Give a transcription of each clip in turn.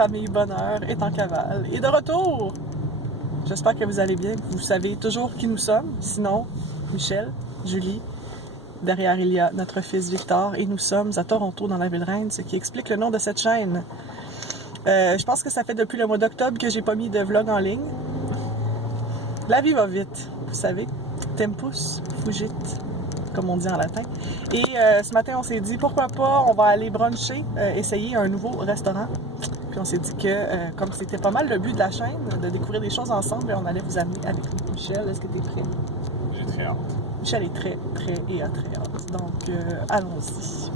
votre ami Bonheur est en cavale et de retour! J'espère que vous allez bien, que vous savez toujours qui nous sommes. Sinon, Michel, Julie, derrière il y a notre fils Victor et nous sommes à Toronto dans la ville reine, ce qui explique le nom de cette chaîne. Je pense que ça fait depuis le mois d'octobre que j'ai pas mis de vlog en ligne. La vie va vite, vous savez. Tempus fugit, comme on dit en latin. Et ce matin, on s'est dit, pourquoi pas, on va aller bruncher, essayer un nouveau restaurant. Puis on s'est dit que, comme c'était pas mal le but de la chaîne, de découvrir des choses ensemble, on allait vous amener avec nous. Michel, est-ce que tu es prêt? J'ai très hâte. Michel est très et a très hâte. Donc, allons-y.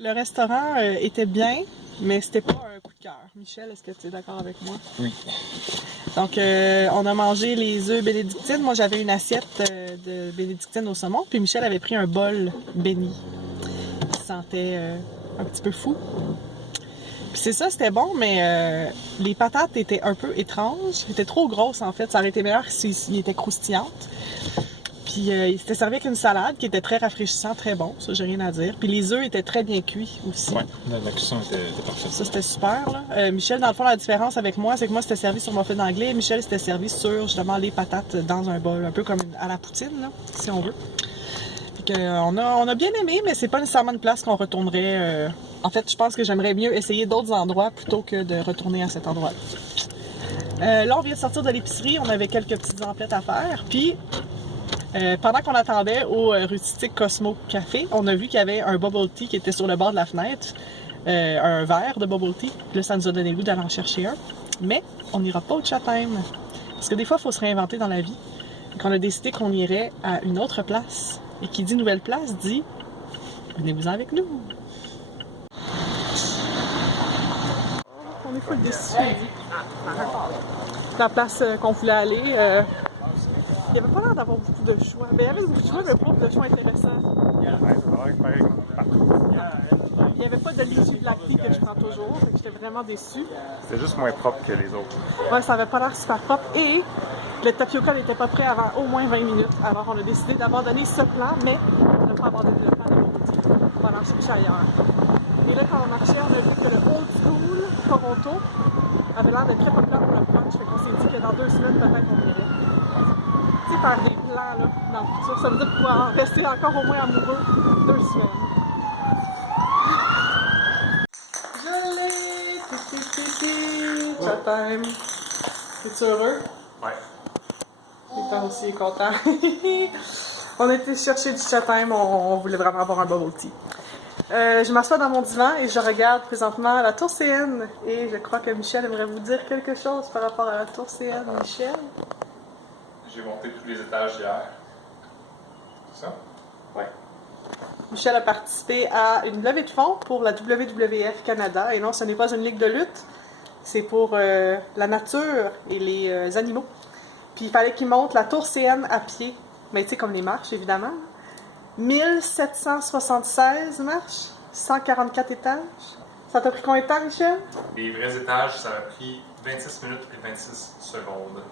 Le restaurant était bien, mais c'était pas un coup de cœur. Michel, est-ce que tu es d'accord avec moi? Oui. Donc, on a mangé les œufs bénédictines. Moi, j'avais une assiette de bénédictines au saumon, puis Michel avait pris un bol béni. Il se sentait un petit peu fou. Puis c'est ça, c'était bon, mais les patates étaient un peu étranges. Elles étaient trop grosses, en fait. Ça aurait été meilleur s'ils étaient croustillantes. Puis il s'était servi avec une salade qui était très rafraîchissant, très bon, ça j'ai rien à dire. Puis les œufs étaient très bien cuits aussi. Ouais, la cuisson était parfaite. Ça c'était super là. Michel, dans le fond, la différence avec moi, c'est que moi c'était servi sur mon muffin anglais. Michel c'était servi sur justement les patates dans un bol, un peu comme à la poutine là, si on veut. Fait que, on a bien aimé, mais c'est pas nécessairement une place qu'on retournerait. En fait, je pense que j'aimerais mieux essayer d'autres endroits plutôt que de retourner à cet endroit-là. Là, on vient de sortir de l'épicerie, on avait quelques petites emplettes à faire, puis pendant qu'on attendait au Rustique Cosmo Café, on a vu qu'il y avait un bubble tea qui était sur le bord de la fenêtre, un verre de bubble tea. Puis là, ça nous a donné le goût d'aller en chercher un. Mais on n'ira pas au Chatham. Parce que des fois, il faut se réinventer dans la vie. Donc, on a décidé qu'on irait à une autre place. Et qui dit nouvelle place dit venez-vous-en avec nous. On est full déçus. La place qu'on voulait aller. Il n'y avait pas l'air d'avoir beaucoup de choix. Ben, il y avait beaucoup de choix, mais pas de choix intéressants. Il n'y avait pas de litchi black tea que je prends toujours, fait que j'étais vraiment déçue. C'était juste moins propre que les autres. Ouais, ça avait pas l'air super propre et le tapioca n'était pas prêt avant au moins 20 minutes. Alors on a décidé d'abandonner ce plan, mais on n'a pas abandonné le plan de Toronto. On va aller en chercher ailleurs. Et là, quand on marchait, on a vu que le Old School Toronto avait l'air d'être très populaire pour le brunch, fait qu'on s'est dit que dans 2 semaines, peut-être on irait. Tu sais, faire des plans là, dans le futur, ça veut dire pouvoir rester encore au moins amoureux 2 semaines. Je l'ai! Chatham! Es-tu heureux? Ouais. Victor aussi est content. On a été chercher du Chatham, on voulait vraiment avoir un bubble tea. Je m'assois dans mon divan et je regarde présentement la tour CN. Et je crois que Michel aimerait vous dire quelque chose par rapport à la tour CN. Michel? J'ai monté tous les étages hier. C'est ça? Ouais. Michel a participé à une levée de fonds pour la WWF Canada. Et non, ce n'est pas une ligue de lutte. C'est pour la nature et les animaux. Puis il fallait qu'il monte la tour CN à pied. Mais tu sais, comme les marches, évidemment. 1776 marches, 144 étages. Ça t'a pris combien de temps, Michel? Les vrais étages, ça m'a pris 26 minutes et 26 secondes.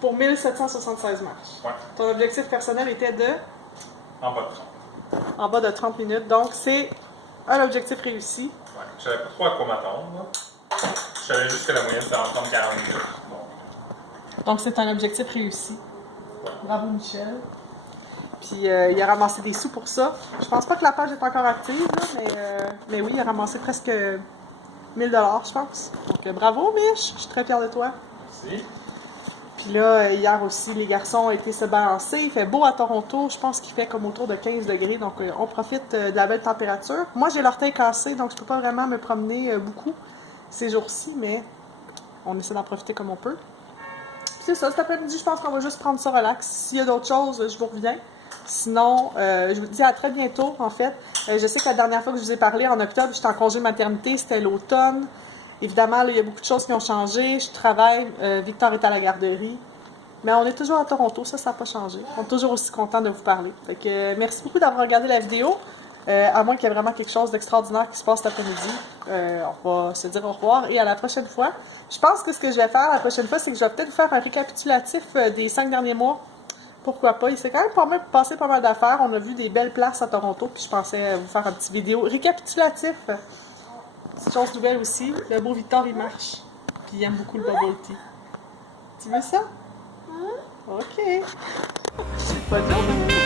Pour 1776 marches. Ouais. Ton objectif personnel était de? En bas de 30. En bas de 30 minutes. Donc, c'est un objectif réussi. Ouais. Je savais pas trop à quoi m'attendre. Je savais juste que la moyenne c'était en 30-40 minutes. Donc, c'est un objectif réussi. Bravo, Michel. Puis, il a ramassé des sous pour ça. Je pense pas que la page est encore active, là, mais oui, il a ramassé presque 1000 $, je pense. Donc, bravo, Mich. Je suis très fière de toi. Merci. Puis là, hier aussi, les garçons ont été se balancer. Il fait beau à Toronto. Je pense qu'il fait comme autour de 15 degrés. Donc, on profite de la belle température. Moi, j'ai l'orteil cassé, donc je peux pas vraiment me promener beaucoup ces jours-ci, mais on essaie d'en profiter comme on peut. c'est ça, cet après-midi, je pense qu'on va juste prendre ça relax. S'il y a d'autres choses, je vous reviens. Sinon, je vous dis à très bientôt, en fait. Je sais que la dernière fois que je vous ai parlé, en octobre, j'étais en congé de maternité, c'était l'automne. Évidemment, là, il y a beaucoup de choses qui ont changé. Je travaille, Victor est à la garderie. Mais on est toujours à Toronto, ça n'a pas changé. On est toujours aussi content de vous parler. Fait que, merci beaucoup d'avoir regardé la vidéo. À moins qu'il y ait vraiment quelque chose d'extraordinaire qui se passe cet après-midi. On va se dire au revoir et à la prochaine fois. Je pense que ce que je vais faire la prochaine fois, c'est que je vais peut-être vous faire un récapitulatif des 5 derniers mois. Pourquoi pas? Il s'est quand même passé pas mal d'affaires. On a vu des belles places à Toronto, puis je pensais vous faire un petit vidéo récapitulatif. Petite chose nouvelle aussi, le beau Victor, il marche. Puis il aime beaucoup le bubble tea. Tu veux ça? OK. Bonne journée!